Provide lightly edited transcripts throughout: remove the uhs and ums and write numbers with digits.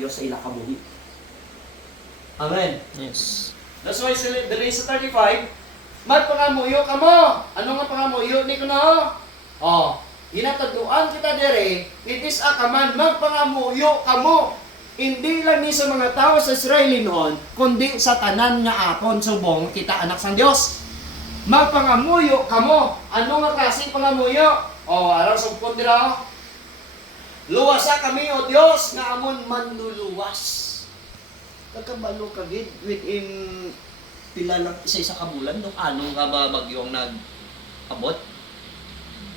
Dios sa ila kabuhi. Amen. Yes. That's why there is 35, magpangamuyo ka mo. Ano nga pangamuyo ni kuno? Oh, ginataduan kita dire, it is a command, magpangamuyo ka mo. Hindi lang ni sa mga tao sa Israel noon, kundi sa tanan nga apon subong kita anak sang Dios. Magpangamuyo ka mo. Ano nga klase pangamuyo? Oh, araw sugpon dira. Luwasa kami o Dios nga amon manluluwas. Nagkabalo ka gid within pila lang isa ka bulan nung anong nga ba bagyong nag-abot.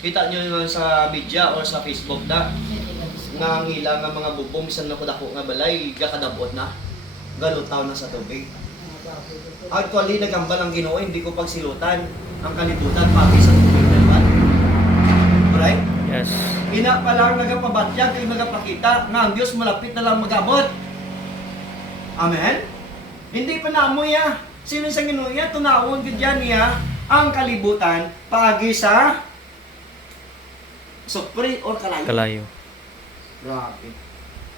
Kita nyo naman sa media or sa Facebook na nga ngila nga mga bubong bisan na dako nga balay gakadabot na galutaw na sa tubig. Actually nagambal ang Ginoo, hindi ko pagsilutan ang kalibutan pati sa tubig naman. Right? Yes. Ina pa lang nagapabatyag kay nagapakita nga ang Dios malapit na lang magabot. Amen. Hindi pa naamoy ya. Sino sa Ginoo ya tunawon gid niya ang kalibutan paagi sa sopre or kalayo. Kalayo. Grabe.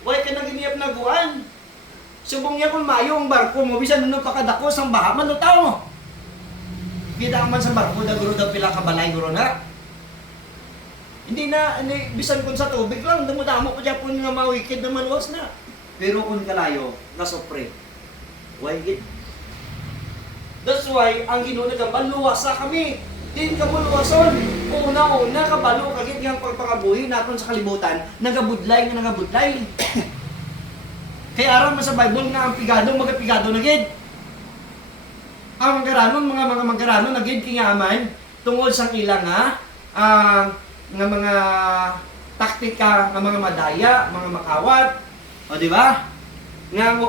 Why ka naginiyap na guwan? Subong niya kung mayo ang barko mo, bisan nung pakadako sang baha, manutaw mo. Kita man sa barko, daguro daw pila kabalay guro na. Hindi na, bisan kung sa tubig lang, dumudamo ko dyan po nga mawikid na maluwas na. Pero kung kalayo, nasopre. Why it? That's why, ang Ginoo nagambal, luwasa kami. Din ka mo luwason. Una-una, kabalo kagit yung pagpakabuhi natin sa kalibutan, nagabudlay nga nagabudlay. Kaya aram sa Bible nga ang pigado, magapigado na gid. Ang manggaranon, mga manggaranon na gid kingaman, tungod sang ilang nga mga taktika, nga mga madaya, mga makawat, o di ba? Nga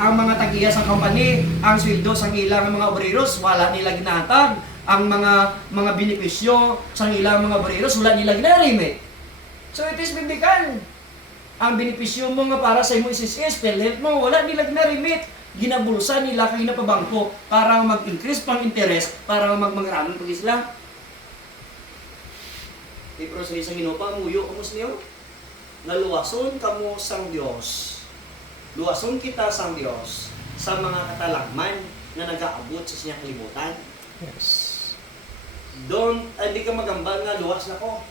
ang mga tagiya sa company, ang sweldo sang ilang mga obreros, wala nila ginatag. Ang mga benepisyo sa ilang mga obreros, wala nila ginarimit. So it is biblical. Ang benepisyo mo nga para sa imo SSS, PhilHealth mo, wala nila ginarimit. Ginabulsa nila kay napabangko para mag-increase pang interest, para magmangranon pag isla. Pero sa isang Ginoo pa, muyo kamos niyo. Naluwason kamo sang Dios. Luwason kita sang Dios sa mga katalagman na nag-aabot sa siyang kalibutan. Yes. Hindi ka magambal nga luwas na ko.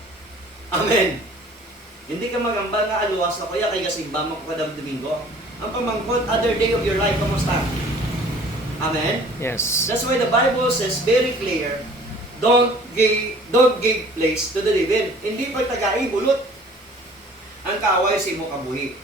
Amen. Hindi ka magambal nga luwas na ko. Kaya kasimba mo ko kadang Domingo. Ang pamangkot, other day of your life, kamusta? Amen? Yes. That's why the Bible says very clear, don't give place to the devil. Hindi pagtagai bulot ang kaaway sa imo kabuhi.